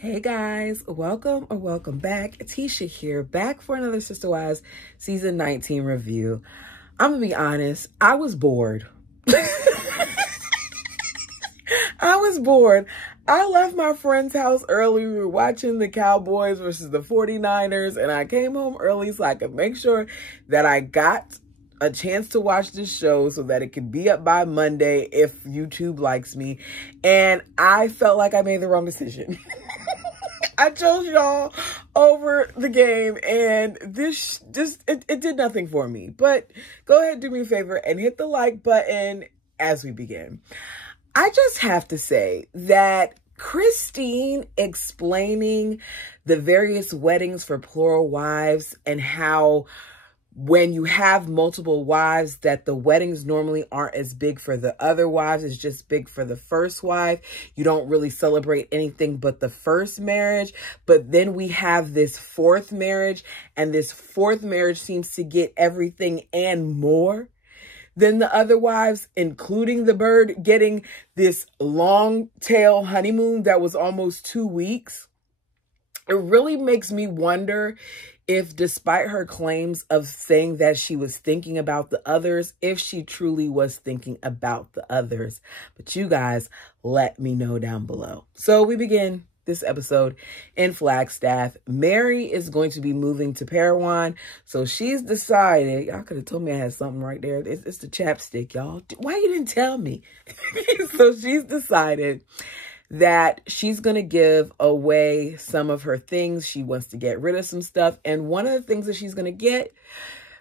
Hey guys, welcome or welcome back. Tisha here, back for another Sister Wives season 19 review. I'm gonna be honest, I was bored. I was bored. I left my friend's house early. We were watching the Cowboys versus the 49ers, and I came home early so I could make sure that I got a chance to watch this show so that it could be up by Monday if YouTube likes me. And I felt like I made the wrong decision. I chose y'all over the game, and this it did nothing for me. But go ahead, do me a favor and hit the like button as we begin. I just have to say that Christine explaining the various weddings for plural wives and how when you have multiple wives that the weddings normally aren't as big for the other wives, it's just big for the first wife. You don't really celebrate anything but the first marriage. But then we have this fourth marriage, and this fourth marriage seems to get everything and more than the other wives, including the bird getting this long tail honeymoon that was almost 2 weeks. It really makes me wonder if, despite her claims of saying that she was thinking about the others, if she truly was thinking about the others. But you guys, let me know down below. So we begin this episode in Flagstaff. Mary is going to be moving to Parowan. So she's decided, y'all could have told me I had something right there. It's the chapstick, y'all. Why you didn't tell me? So she's decided that she's going to give away some of her things. She wants to get rid of some stuff. And one of the things that she's going to get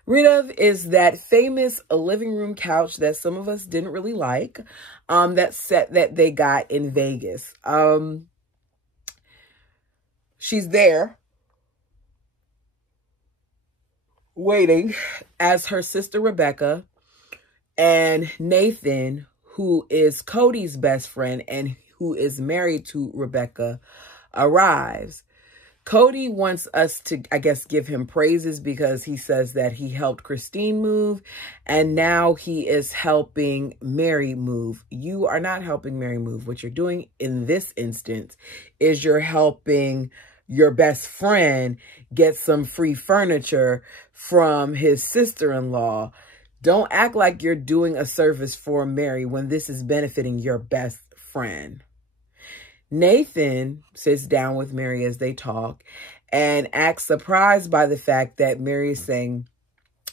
rid of is that famous living room couch that some of us didn't really like. That set that they got in Vegas. She's there waiting as her sister Rebecca and Nathan, who is Cody's best friend and who is married to Rebecca, arrives. Cody wants us to, I guess, give him praises because he says that he helped Christine move and now he is helping Mary move. You are not helping Mary move. What you're doing in this instance is you're helping your best friend get some free furniture from his sister-in-law. Don't act like you're doing a service for Mary when this is benefiting your best friend. Nathan sits down with Mary as they talk and acts surprised by the fact that Mary is saying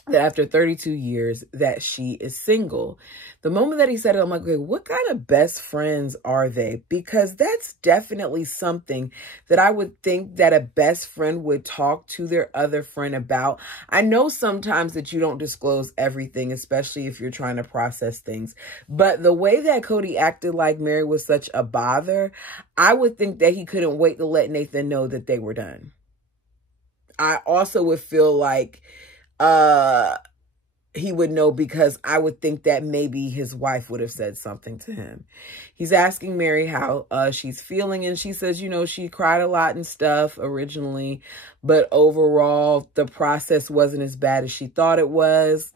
that after 32 years that she is single. The moment that he said it, I'm like, okay, what kind of best friends are they? Because that's definitely something that I would think that a best friend would talk to their other friend about. I know sometimes that you don't disclose everything, especially if you're trying to process things. But the way that Cody acted like Mary was such a bother, I would think that he couldn't wait to let Nathan know that they were done. I also would feel like he would know because I would think that maybe his wife would have said something to him. He's asking Mary how she's feeling, and she says, you know, she cried a lot and stuff originally, but overall the process wasn't as bad as she thought it was.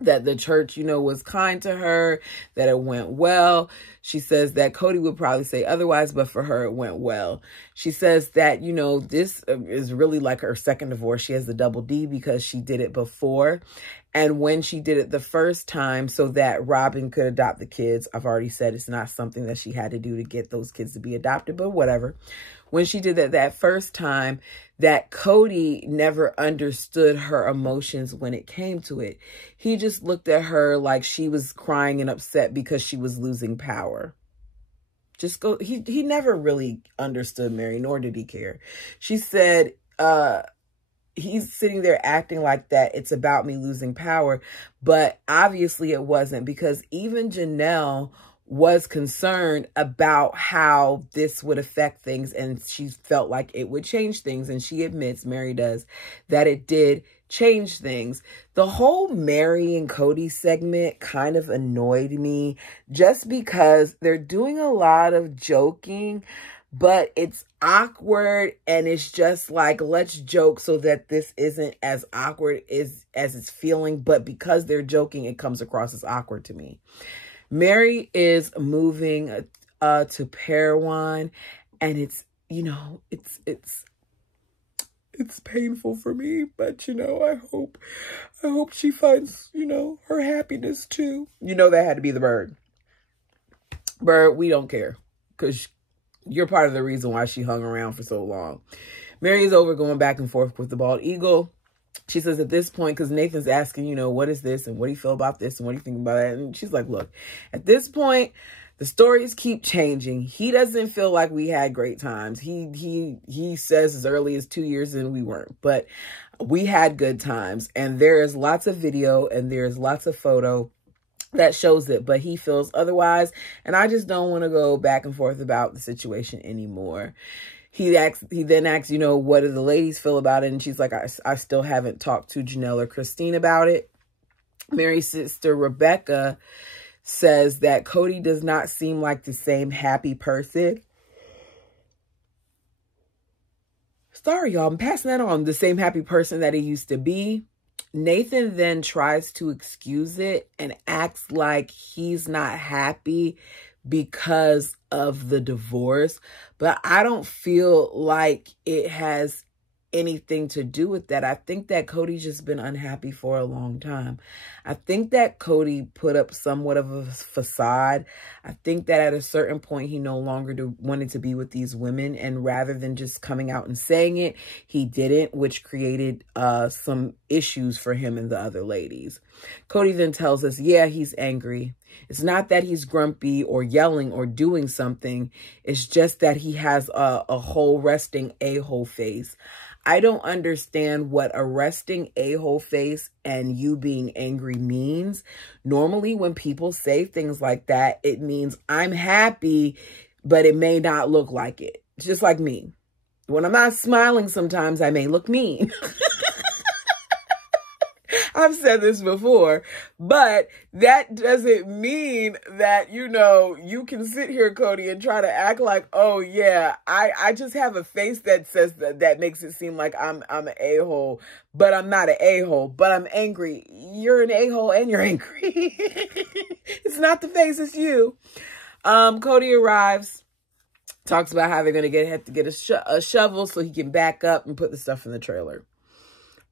That the church, you know, was kind to her, that it went well. She says that Cody would probably say otherwise, but for her, it went well. She says that, you know, this is really like her second divorce. She has the double D because she did it before. And when she did it the first time so that Robin could adopt the kids, I've already said it's not something that she had to do to get those kids to be adopted, but whatever. When she did that first time, that Cody never understood her emotions when it came to it. He just looked at her like she was crying and upset because she was losing power. He never really understood Mary, nor did he care. She said, he's sitting there acting like that it's about me losing power, but obviously it wasn't, because even Janelle was concerned about how this would affect things, and she felt like it would change things, and she admits, Mary does, that it did change things. The whole Mary and Cody segment kind of annoyed me just because they're doing a lot of joking, but it's awkward, and it's just like, let's joke so that this isn't as awkward as it's feeling, but because they're joking, it comes across as awkward to me. Mary is moving to Parowan, and it's you know, it's painful for me, but, you know, I hope she finds, you know, her happiness too. You know, that had to be the bird. Bird, we don't care, because you're part of the reason why she hung around for so long. Mary is over going back and forth with the bald eagle. She says at this point, because Nathan's asking, you know, what is this? And what do you feel about this? And what do you think about that? And she's like, look, at this point, the stories keep changing. He doesn't feel like we had great times. He says as early as 2 years in we weren't, but we had good times. And there is lots of video and there's lots of photo that shows it, but he feels otherwise. And I just don't want to go back and forth about the situation anymore. He then asks, you know, what do the ladies feel about it? And she's like, I still haven't talked to Janelle or Christine about it. Mary's sister, Rebecca, says that Cody does not seem like the same happy person. Sorry, y'all, I'm passing that on. The same happy person that he used to be. Nathan then tries to excuse it and acts like he's not happy because of the divorce, but I don't feel like it has anything to do with that. I think that Cody's just been unhappy for a long time. I think that Cody put up somewhat of a facade. I think that at a certain point, he no longer wanted to be with these women. And rather than just coming out and saying it, he didn't, which created some issues for him and the other ladies. Cody then tells us, yeah, he's angry. It's not that he's grumpy or yelling or doing something. It's just that he has a whole resting a-hole face. I don't understand what a resting a-hole face and you being angry means. Normally, when people say things like that, it means I'm happy, but it may not look like it. It's just like me. When I'm not smiling, sometimes I may look mean. I've said this before, but that doesn't mean that, you know, you can sit here, Cody, and try to act like, oh yeah, I just have a face that says that makes it seem like I'm an a-hole, but I'm not an a-hole, but I'm angry. You're an a-hole and you're angry. It's not the face, it's you. Cody arrives, talks about how they're going to have to get a shovel so he can back up and put the stuff in the trailer.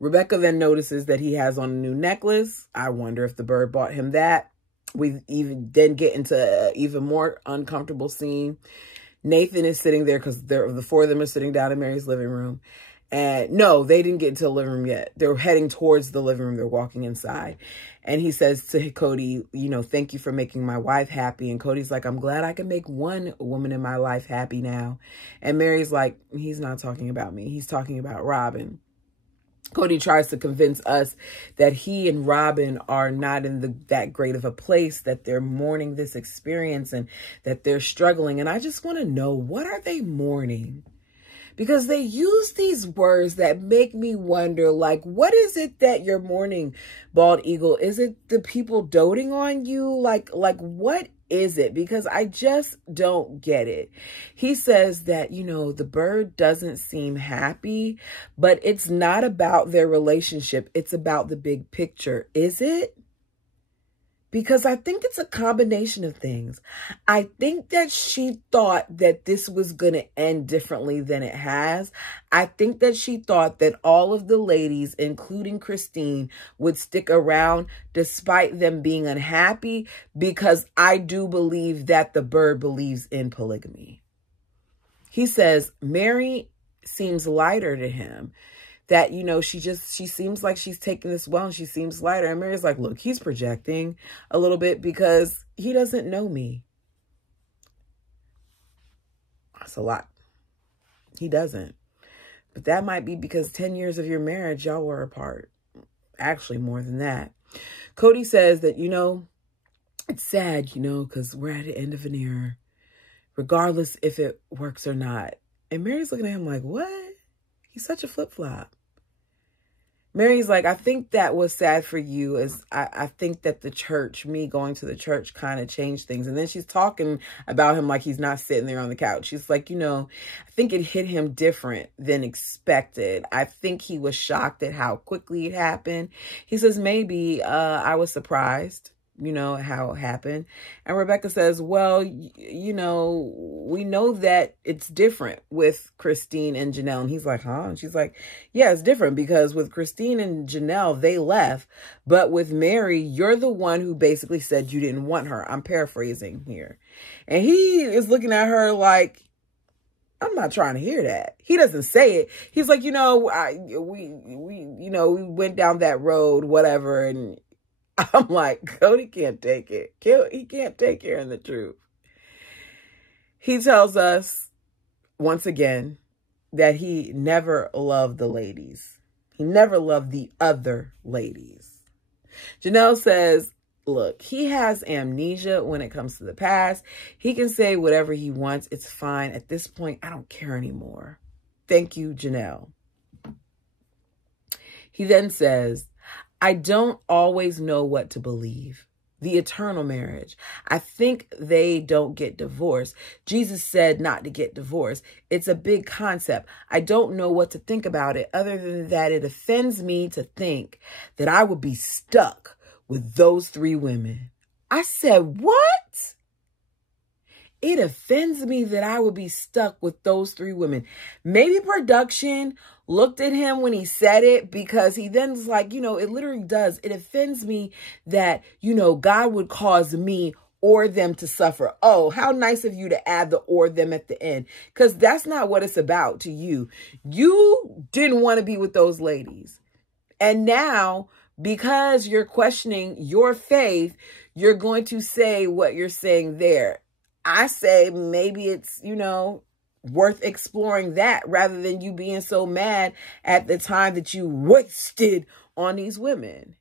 Rebecca then notices that he has on a new necklace. I wonder if the bird bought him that. We even then get into an even more uncomfortable scene. Nathan is sitting there because the four of them are sitting down in Mary's living room. And no, they didn't get into the living room yet. They're heading towards the living room. They're walking inside. And he says to Cody, you know, thank you for making my wife happy. And Cody's like, I'm glad I can make one woman in my life happy now. And Mary's like, he's not talking about me. He's talking about Robin. Cody tries to convince us that he and Robin are not in that great of a place, that they're mourning this experience and that they're struggling. And I just want to know, what are they mourning? Because they use these words that make me wonder, like, what is it that you're mourning, Bald Eagle? Is it the people doting on you? Like what is it? Because I just don't get it. He says that, you know, the bird doesn't seem happy, but it's not about their relationship. It's about the big picture. Is it? Because I think it's a combination of things. I think that she thought that this was going to end differently than it has. I think that she thought that all of the ladies, including Christine, would stick around despite them being unhappy, because I do believe that the bird believes in polygamy. He says Mary seems lighter to him. That, you know, she seems like she's taking this well and she seems lighter. And Mary's like, look, he's projecting a little bit because he doesn't know me. That's a lot. He doesn't. But that might be because 10 years of your marriage, y'all were apart. Actually, more than that. Cody says that, you know, it's sad, you know, because we're at the end of an era, regardless if it works or not. And Mary's looking at him like, what? He's such a flip-flop. Mary's like, I think that was sad for you. Is I think that the church, me going to the church, kind of changed things. And then she's talking about him like he's not sitting there on the couch. She's like, you know, I think it hit him different than expected. I think he was shocked at how quickly it happened. He says, maybe I was surprised. you know, how it happened. And Rebecca says, well, you know, we know that it's different with Christine and Janelle. And he's like, huh? And she's like, yeah, it's different because with Christine and Janelle, they left. But with Mary, you're the one who basically said you didn't want her. I'm paraphrasing here. And he is looking at her like, I'm not trying to hear that. He doesn't say it. He's like, you know, we went down that road, whatever. And I'm like, Cody can't take it. He can't take hearing the truth. He tells us once again that he never loved the ladies. He never loved the other ladies. Janelle says, look, he has amnesia when it comes to the past. He can say whatever he wants. It's fine. At this point, I don't care anymore. Thank you, Janelle. He then says, I don't always know what to believe. The eternal marriage. I think they don't get divorced. Jesus said not to get divorced. It's a big concept. I don't know what to think about it other than that it offends me to think that I would be stuck with those 3 women. I said, what? It offends me that I would be stuck with those 3 women. Maybe production looked at him when he said it, because he then was like, you know, it literally does. It offends me that, you know, God would cause me or them to suffer. Oh, how nice of you to add the or them at the end, because that's not what it's about to you. You didn't want to be with those ladies. And now, because you're questioning your faith, you're going to say what you're saying there. I say maybe it's, you know, worth exploring that rather than you being so mad at the time that you wasted on these women.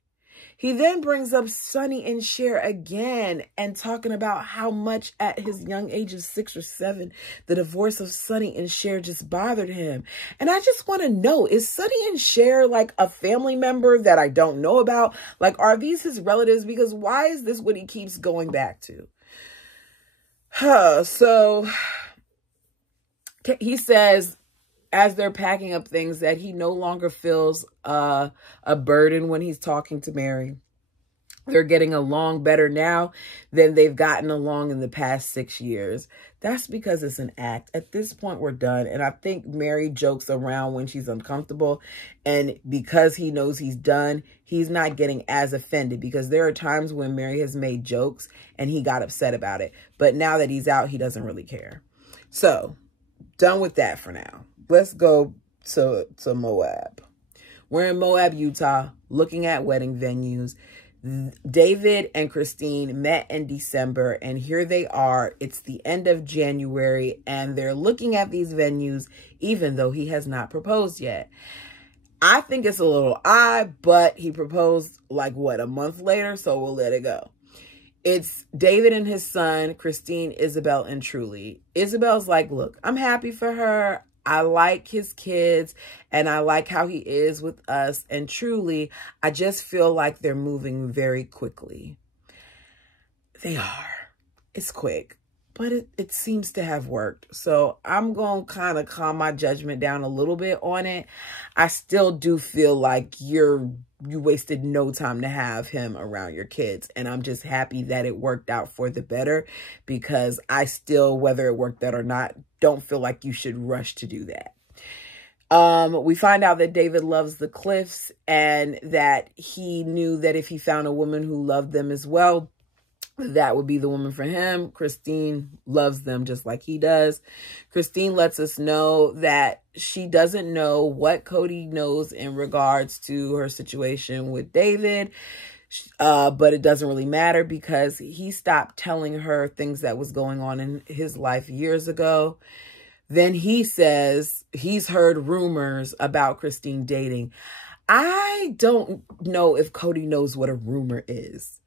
He then brings up Sonny and Cher again and talking about how much at his young age of 6 or 7, the divorce of Sonny and Cher just bothered him. And I just want to know, is Sonny and Cher like a family member that I don't know about? Like, are these his relatives? Because why is this what he keeps going back to? So he says, as they're packing up things, that he no longer feels a burden when he's talking to Mary. They're getting along better now than they've gotten along in the past 6 years. That's because it's an act. At this point, we're done. And I think Mary jokes around when she's uncomfortable. And because he knows he's done, he's not getting as offended, because there are times when Mary has made jokes and he got upset about it. But now that he's out, he doesn't really care. So, done with that for now. Let's go to Moab. We're in Moab, Utah, looking at wedding venues. David and Christine met in December, and here they are. It's the end of January, and they're looking at these venues, even though he has not proposed yet. I think it's a little odd, but he proposed like, what, a month later? So we'll let it go. It's David and his son, Christine, Isabel, and Truly. Isabel's like, look, I'm happy for her. I like his kids and I like how he is with us. And Truly, I just feel like they're moving very quickly. They are. It's quick, but it seems to have worked. So I'm going to kind of calm my judgment down a little bit on it. I still do feel like you wasted no time to have him around your kids. And I'm just happy that it worked out for the better, because I still, whether it worked out or not, don't feel like you should rush to do that. We find out that David loves the Cliffs and that he knew that if he found a woman who loved them as well, that would be the woman for him. Christine loves them just like he does. Christine lets us know that she doesn't know what Cody knows in regards to her situation with David. But it doesn't really matter, because he stopped telling her things that was going on in his life years ago. Then he says he's heard rumors about Christine dating. I don't know if Cody knows what a rumor is.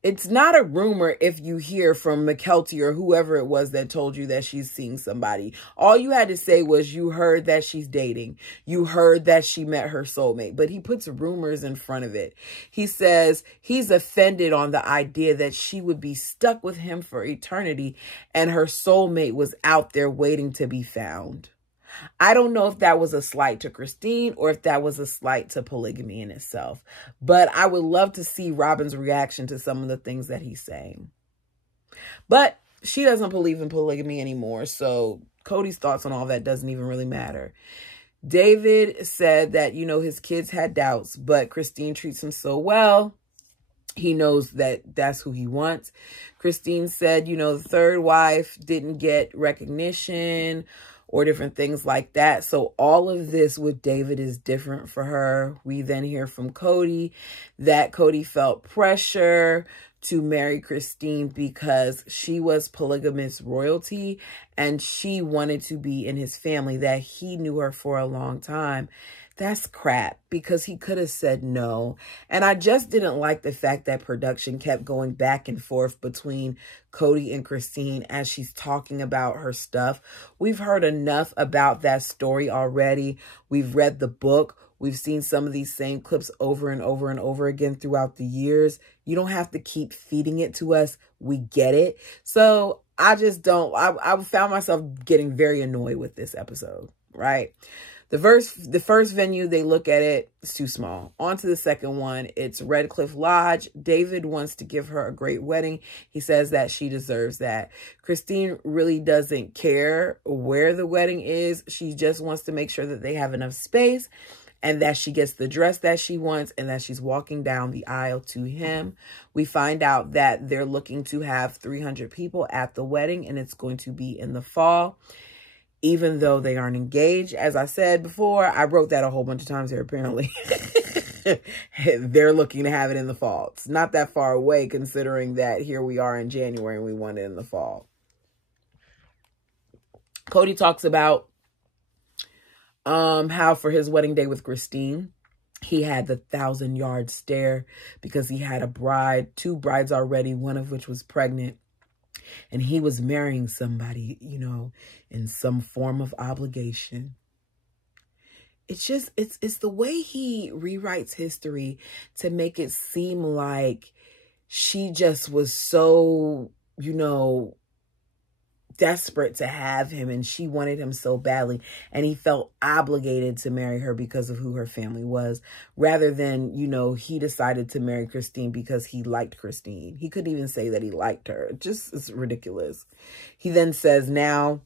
It's not a rumor if you hear from McKelty or whoever it was that told you that she's seeing somebody. All you had to say was you heard that she's dating. You heard that she met her soulmate. But he puts rumors in front of it. He says he's offended on the idea that she would be stuck with him for eternity and her soulmate was out there waiting to be found. I don't know if that was a slight to Christine or if that was a slight to polygamy in itself. But I would love to see Robin's reaction to some of the things that he's saying. But she doesn't believe in polygamy anymore, so Cody's thoughts on all that doesn't even really matter. David said that, you know, his kids had doubts, but Christine treats him so well. He knows that that's who he wants. Christine said, you know, the third wife didn't get recognition or different things like that. So all of this with David is different for her. We then hear from Cody that Cody felt pressure to marry Christine because she was polygamous royalty and she wanted to be in his family, that he knew her for a long time. That's crap, because he could have said no. And I just didn't like the fact that production kept going back and forth between Cody and Christine as she's talking about her stuff. We've heard enough about that story already. We've read the book. We've seen some of these same clips over and over and over again throughout the years. You don't have to keep feeding it to us. We get it. So I just don't, I found myself getting very annoyed with this episode, right? The first venue, they look at it, it's too small. On to the second one, it's Red Cliff Lodge. David wants to give her a great wedding. He says that she deserves that. Christine really doesn't care where the wedding is. She just wants to make sure that they have enough space and that she gets the dress that she wants and that she's walking down the aisle to him. We find out that they're looking to have 300 people at the wedding and it's going to be in the fall, even though they aren't engaged. As I said before, I wrote that a whole bunch of times here apparently. They're looking to have it in the fall. It's not that far away considering that here we are in January and we want it in the fall. Cody talks about how for his wedding day with Christine, he had the 1,000-yard stare because he had two brides already, one of which was pregnant. And he was marrying somebody, you know, in some form of obligation. It's just, it's the way he rewrites history to make it seem like she just was so, you know, desperate to have him and she wanted him so badly and he felt obligated to marry her because of who her family was, rather than, you know, he decided to marry Christine because he liked Christine. He couldn't even say that he liked her. It just is ridiculous. He then says now,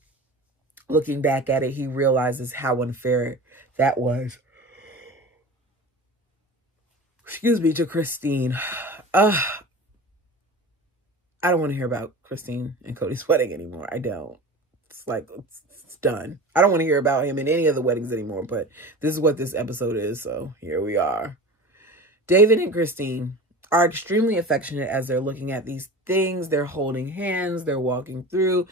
looking back at it, he realizes how unfair that was. Excuse me, to Christine. I don't want to hear about Christine and Cody's wedding anymore. I don't. It's like, it's done. I don't want to hear about him in any of the weddings anymore, but this is what this episode is, so here we are. David and Christine are extremely affectionate as they're looking at these things. They're holding hands. They're walking through.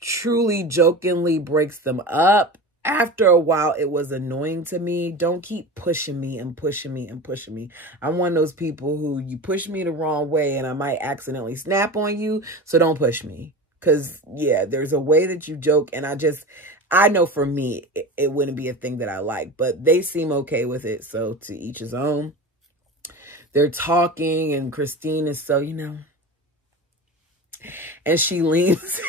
Truly jokingly breaks them up. After a while, it was annoying to me. Don't keep pushing me and pushing me and pushing me. I'm one of those people who you push me the wrong way and I might accidentally snap on you. So don't push me. Because, yeah, there's a way that you joke. And I know for me, it wouldn't be a thing that I like. But they seem okay with it. So to each his own. They're talking and Christine is so, you know. And she leans...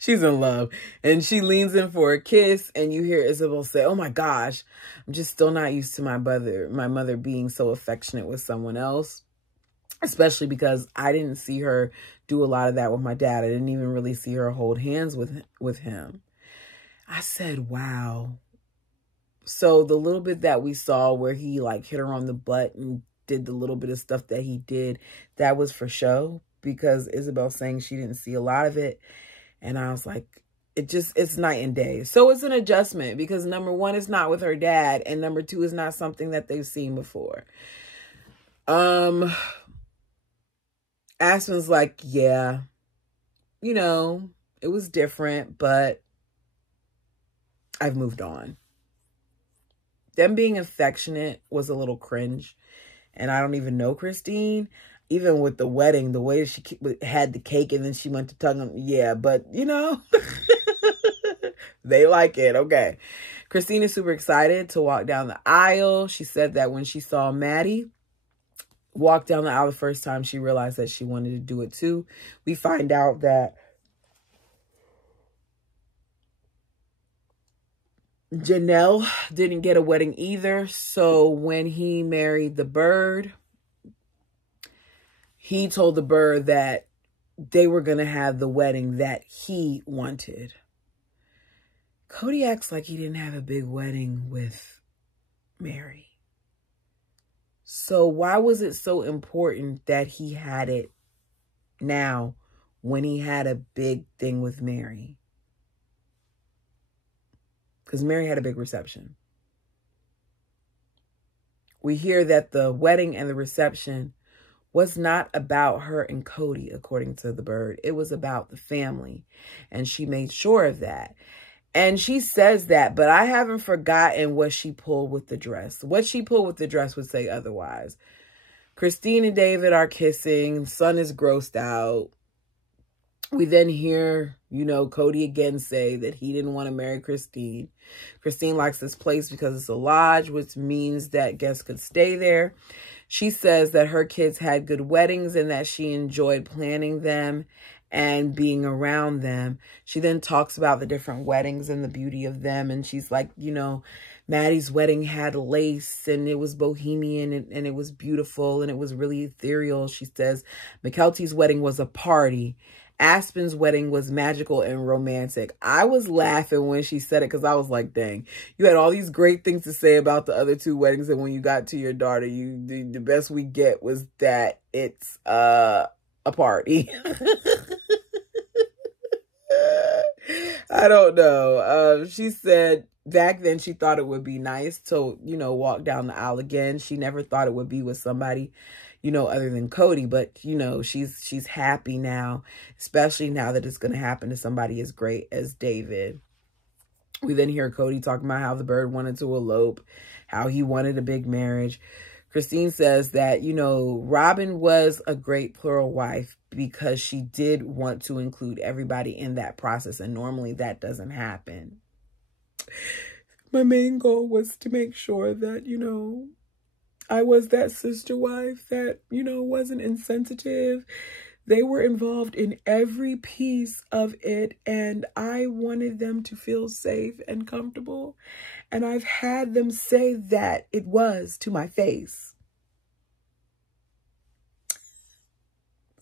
She's in love. And she leans in for a kiss. And you hear Isabel say, oh my gosh, I'm just still not used to my mother being so affectionate with someone else. Especially because I didn't see her do a lot of that with my dad. I didn't even really see her hold hands with him. I said, wow. So the little bit that we saw where he like hit her on the butt and did the little bit of stuff that he did, that was for show. Because Isabel's saying she didn't see a lot of it. And I was like, it's night and day. So it's an adjustment because number one, it's not with her dad. And number two, it's not something that they've seen before. Aspen's like, yeah, you know, it was different, but I've moved on. Them being affectionate was a little cringe. And I don't even know Christine. Even with the wedding, the way she had the cake and then she went to tug on, yeah, but you know, they like it. Okay. Christine is super excited to walk down the aisle. She said that when she saw Maddie walk down the aisle the first time, she realized that she wanted to do it too. We find out that Janelle didn't get a wedding either. So when he married the bird, he told the bird that they were going to have the wedding that he wanted. Cody acts like he didn't have a big wedding with Mary. So why was it so important that he had it now when he had a big thing with Mary? Because Mary had a big reception. We hear that the wedding and the reception was not about her and Cody, according to the bird. It was about the family. And she made sure of that. And she says that, but I haven't forgotten what she pulled with the dress. What she pulled with the dress would say otherwise. Christine and David are kissing. Son is grossed out. We then hear, you know, Cody again say that he didn't want to marry Christine. Christine likes this place because it's a lodge, which means that guests could stay there. She says that her kids had good weddings and that she enjoyed planning them and being around them. She then talks about the different weddings and the beauty of them. And she's like, you know, Maddie's wedding had lace and it was bohemian and it was beautiful and it was really ethereal. She says McKelty's wedding was a party. Aspen's wedding was magical and romantic. I was laughing when she said it because I was like, dang, you had all these great things to say about the other two weddings. And when you got to your daughter, the best we get was that it's a party. I don't know. She said back then she thought it would be nice to, you know, walk down the aisle again. She never thought it would be with somebody, you know, other than Cody. But, you know, she's happy now, especially now that it's going to happen to somebody as great as David. We then hear Cody talking about how the bird wanted to elope, how he wanted a big marriage. Christine says that, you know, Robin was a great plural wife because she did want to include everybody in that process. And normally that doesn't happen. My main goal was to make sure that, you know, I was that sister wife that, you know, wasn't insensitive. They were involved in every piece of it, and I wanted them to feel safe and comfortable. And I've had them say that it was to my face.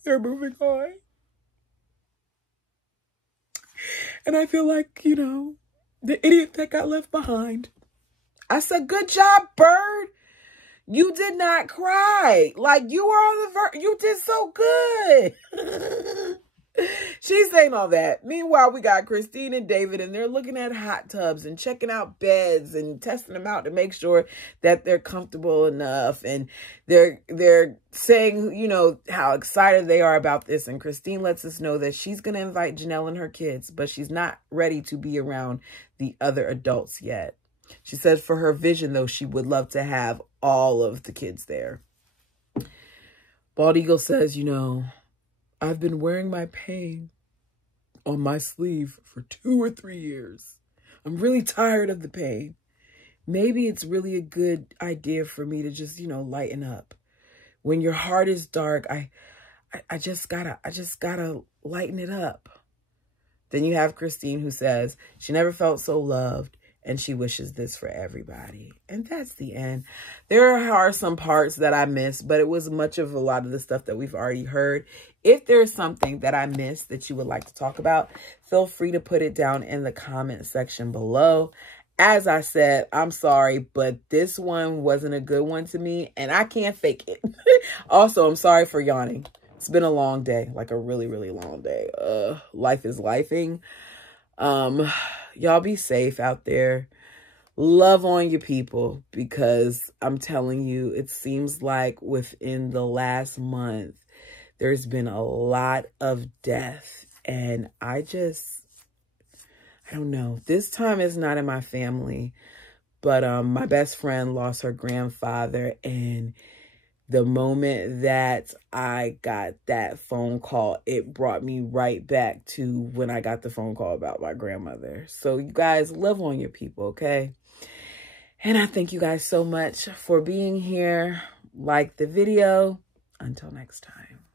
They're moving on. And I feel like, you know, the idiot that got left behind. I said, good job, Bird. You did not cry. Like, you were on the verge. You did so good. She's saying all that. Meanwhile, we got Christine and David, and they're looking at hot tubs and checking out beds and testing them out to make sure that they're comfortable enough. And they're saying, you know, how excited they are about this. And Christine lets us know that she's going to invite Janelle and her kids, but she's not ready to be around the other adults yet. She says for her vision, though, she would love to have all of the kids there. Bald Eagle says, you know, I've been wearing my pain on my sleeve for 2 or 3 years. I'm really tired of the pain. Maybe it's really a good idea for me to just, you know, lighten up. When your heart is dark, I just gotta lighten it up. Then you have Christine who says she never felt so loved. And she wishes this for everybody. And that's the end. There are some parts that I missed, but it was much of a lot of the stuff that we've already heard. If there's something that I missed that you would like to talk about, feel free to put it down in the comment section below. As I said, I'm sorry, but this one wasn't a good one to me, and I can't fake it. Also, I'm sorry for yawning. It's been a long day, like a really, really long day. Life is lifing. Y'all be safe out there. Love on your people, because I'm telling you, it seems like within the last month, there's been a lot of death. And I don't know. This time it's not in my family, but my best friend lost her grandfather, and the moment that I got that phone call, it brought me right back to when I got the phone call about my grandmother. So you guys, love on your people, okay? And I thank you guys so much for being here. Like the video. Until next time.